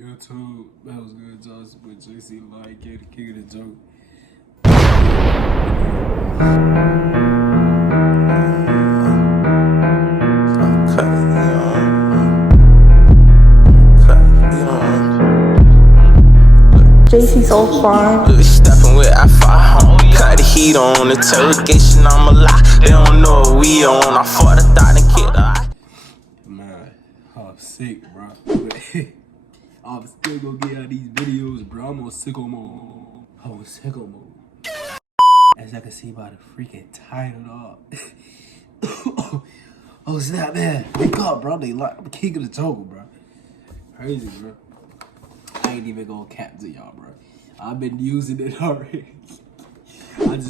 YouTube, that was good, Josh, with Jaycei like the king of the joke. Jaycei so far. Stepping with I5, cut the heat on, interrogation, I'm a lie. They don't know what we on. I fought a thought and killed a Man, I'm sick, bro. I'm still gonna get out these videos, bro. I'm on sicko mode. I'm on sicko mode. As I can see by the freaking title, dog. Oh snap, man. Wake up, bro. They like, I'm the king of the jungle, bro. Crazy, bro. I ain't even gonna cap to y'all, bro. I've been using it already.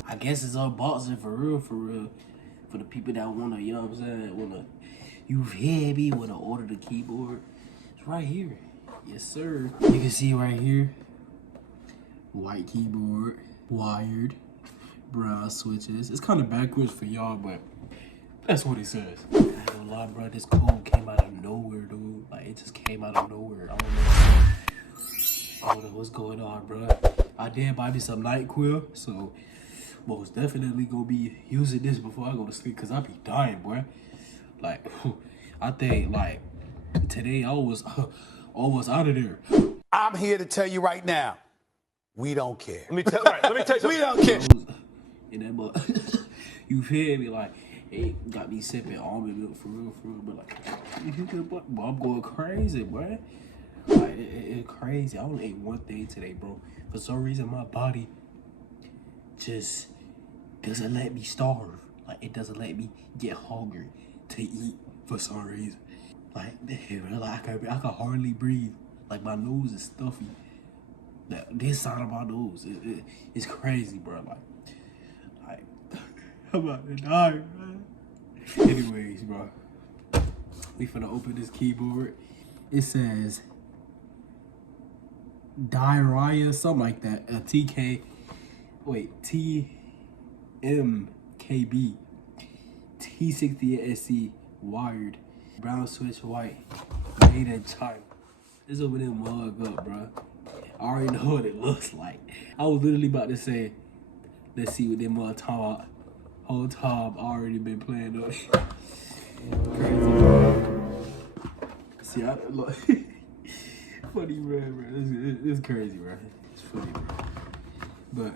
I guess it's unboxing for real. For the people that wanna, you know what I'm saying, you hear me, wanna order the keyboard. It's right here. Yes, sir. You can see right here. White keyboard, wired, brown switches. It's kind of backwards for y'all, but that's what it says. I ain't gonna lie, bro. This code came out of nowhere, dude. Like, it just came out of nowhere. I don't know what's going on, bro. I did buy me some NyQuil, so most definitely gonna be using this before I go to sleep, cause I be dying, boy. Like, I think like today I was almost out of there. I'm here to tell you right now, we don't care. Let me tell you something. We don't care. In that book, you feel me? Like, it got me sipping almond milk for real, but like, I'm going crazy, boy. Like, it's crazy. I only ate one thing today, bro. For some reason, my body just doesn't let me starve. Like, it doesn't let me get hungry to eat for some reason. Like, I can hardly breathe. Like, my nose is stuffy. This side of my nose, it's crazy, bro. Like, I'm about to die, man. Anyways, bro, we finna open this keyboard. It says Dierya, something like that. TMKB, T68SE, wired, brown switch, white, made in China. Let's open this mug up, bro. I already know what it looks like. I was literally about to say, let's see what them mug talking about. Whole time I already been playing on it. Crazy, bro. See, I look. Funny, bro. It's crazy, bro. It's funny, bro. But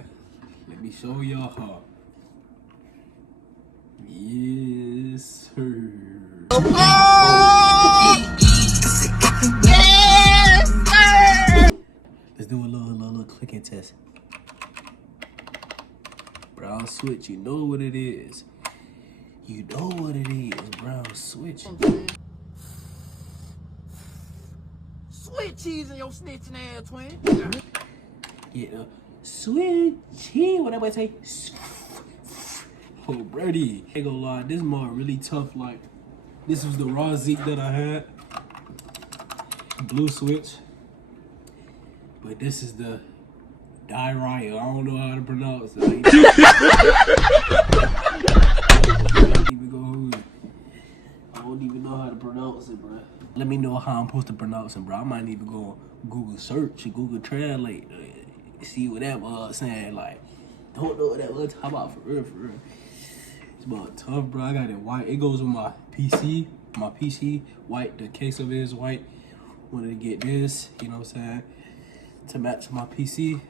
let me show y'all how. Yes, sir. Yes, sir. Let's do a little clicking test. Brown switch, you know what it is. You know what it is, brown switch. Sweet cheese in your snitching ass, twin. Yeah, sweet cheese, whatever I say. Oh, Brady. I ain't gonna lie, this mod really tough. Like, this was the raw Zeke that I had. Blue switch. But this is the Dierya. I don't know how to pronounce it. I don't even know how to pronounce it, bro. Let me know how I'm supposed to pronounce it, bro. I might even go Google search and Google Translate, see what that was saying. Like, don't know what that was talking about for real. It's about tough, bro. I got it white. It goes with my PC. My PC white. The case of it is white. Wanted to get this, you know what I'm saying, to match my PC.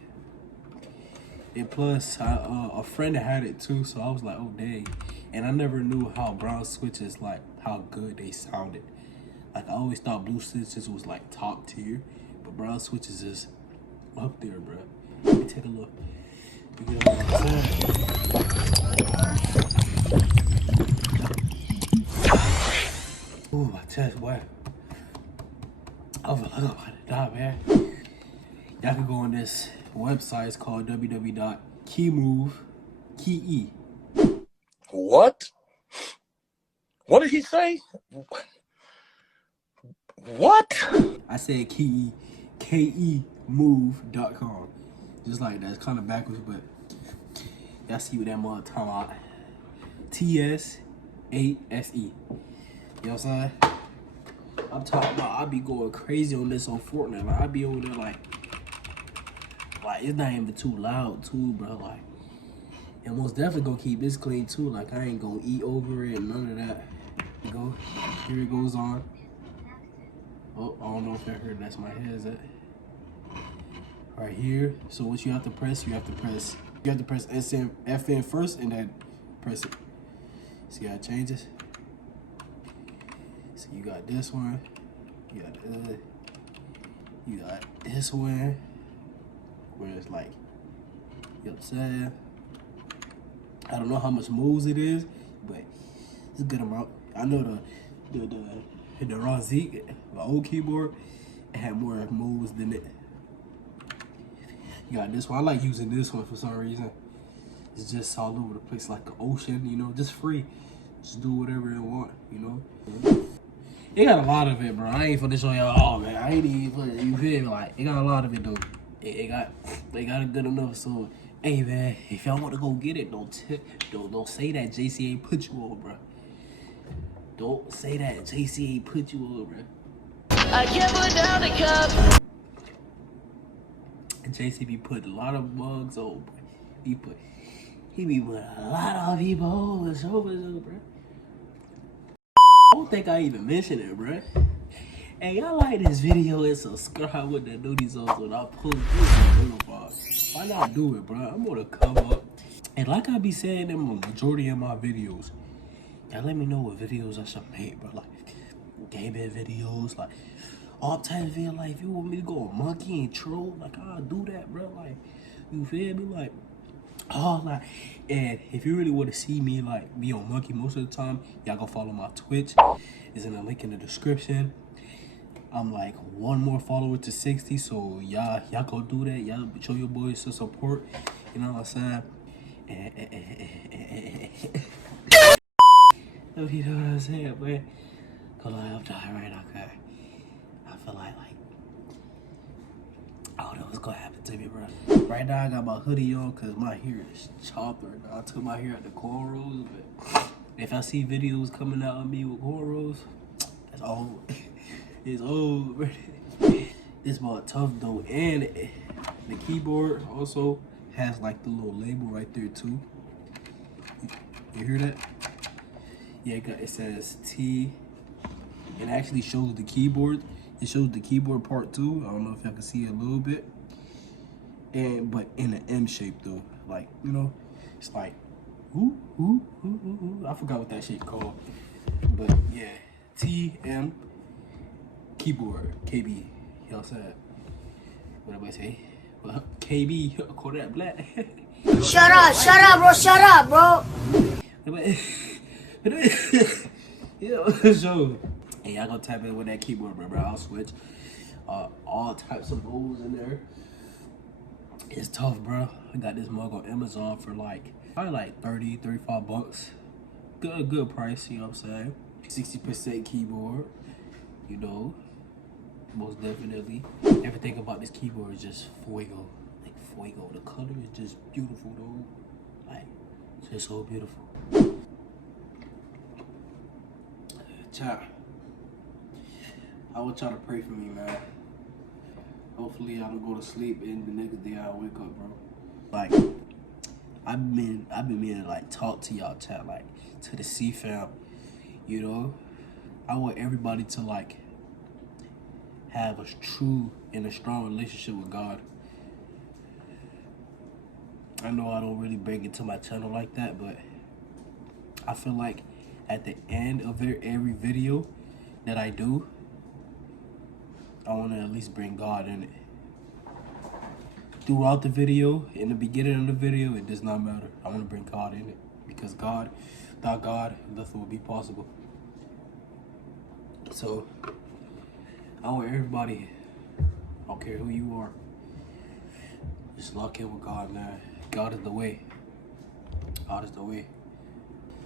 And plus, a friend had it too, so I was like, oh dang. And I never knew how brown switches, like, how good they sounded. Like, I always thought blue switches was like top tier, but brown switches is up there, bro. Let me take a look. Ooh, my chest wet. I was like, I'm about to die, man. Y'all can go on this website. It's called www.keymove.ke. What? What did he say? What? I said KEMove.com. Just like that. It's kind of backwards, but y'all see what that mother talking about. T68SE. You know what I'm saying? I'm talking about I be going crazy on this on Fortnite. Like I be over there like it's not even too loud too, bro. Like, and most definitely gonna keep this clean too. Like I ain't gonna eat over it, none of that. Go, here it goes on. Oh, I don't know if y'all heard that's my headset. Right here. So what you have to press, you have to press FN first and then press it. See how it changes? So you got this one, you got this one, where it's like, you know what I'm saying? I don't know how much moves it is, but it's a good amount. I know the raw Z, my old keyboard, it had more moves than it. You got this one. I like using this one for some reason. It's just all over the place like the ocean, you know, just free. Just do whatever you want, you know. It got a lot of it, bro. I ain't finna show y'all, oh man, I ain't even put it, you feel me? Like, it got a lot of it though. They got it good enough, so hey man, if y'all want to go get it, don't say that Jaycei ain't put you on, bro. Don't say that Jaycei ain't put you on, bro. I can't put down the cup. Jaycei be putting a lot of bugs on, bro. He be putting a lot of people on his shoulders, bro. I don't think I even mentioned it, bro. Hey, y'all like this video and subscribe with the notifications when I post this. Why not do it, bro? I'm gonna come up. And like I be saying in the majority of my videos, y'all let me know what videos I should make, bro. Like gaming videos, like all types of videos. Like if you want me to go monkey and troll, like I'll do that, bro. Like, you feel me? Like, oh, like, and if you really want to see me like be on monkey most of the time, y'all go follow my Twitch. It's in the link in the description. I'm like one more follower to 60, so y'all go do that. Y'all show your boys some support. You know what I'm saying? You know what I'm saying, man? Cause like I'm dying right now, okay? I feel like I don't know what's gonna happen to me, bro. Right now I got my hoodie on cause my hair is chopped right now. I took my hair out the cornrows, but if I see videos coming out of me with cornrows, that's all. It's old, bro. This about tough though, and the keyboard also has like the little label right there too. You hear that? Yeah, it says T. It actually shows the keyboard. It shows the keyboard part too. I don't know if y'all can see it a little bit. But in an M shape though, like, you know, it's like I forgot what that shape called, but yeah, TM. Keyboard, KB, you know what I'm saying? What do I say? Well, KB, call that black. Shut up, bro, shut up, bro. Yeah, so, hey, y'all gonna tap in with that keyboard, bro. I'll switch. All types of moves in there. It's tough, bro. I got this mug on Amazon for probably like 30, 35 bucks. Good price, you know what I'm saying? 60% keyboard, you know. Most definitely. Everything about this keyboard is just fuego. Like fuego. The color is just beautiful though. Like, it's just so beautiful. Chat, I want y'all to pray for me, man. Hopefully I don't go to sleep and the next day I wake up, bro. Like, I've been meaning to like talk to y'all, chat, like to the C fam. You know? I want everybody to like have a true and a strong relationship with God. I know I don't really bring it to my channel like that, but I feel like at the end of every video that I do, I want to at least bring God in it. Throughout the video, in the beginning of the video, it does not matter. I want to bring God in it because God, without God, nothing will be possible. So I want everybody, I don't care who you are, just lock in with God, man. God is the way. God is the way.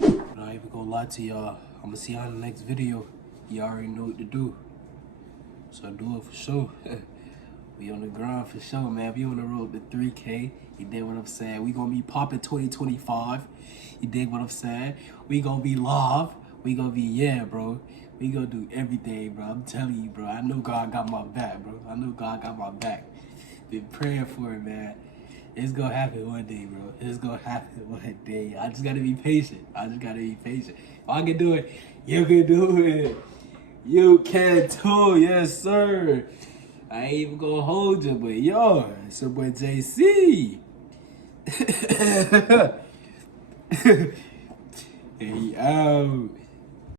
I'm not even gonna lie to y'all. I'm gonna see y'all in the next video. Y'all already know what to do. So do it for sure. We on the grind for sure, man. We on the road to 3K. You dig what I'm saying? We gonna be popping 2025. You dig what I'm saying? We gonna be live. We gonna be, yeah, bro. We gonna do everything, bro. I'm telling you, bro. I know God got my back, bro. I know God got my back. Been praying for it, man. It's gonna happen one day, bro. It's gonna happen one day. I just gotta be patient. If I can do it, you can do it. You can too, yes, sir. I ain't even gonna hold you, but yo, it's your boy Jaycei. And he out.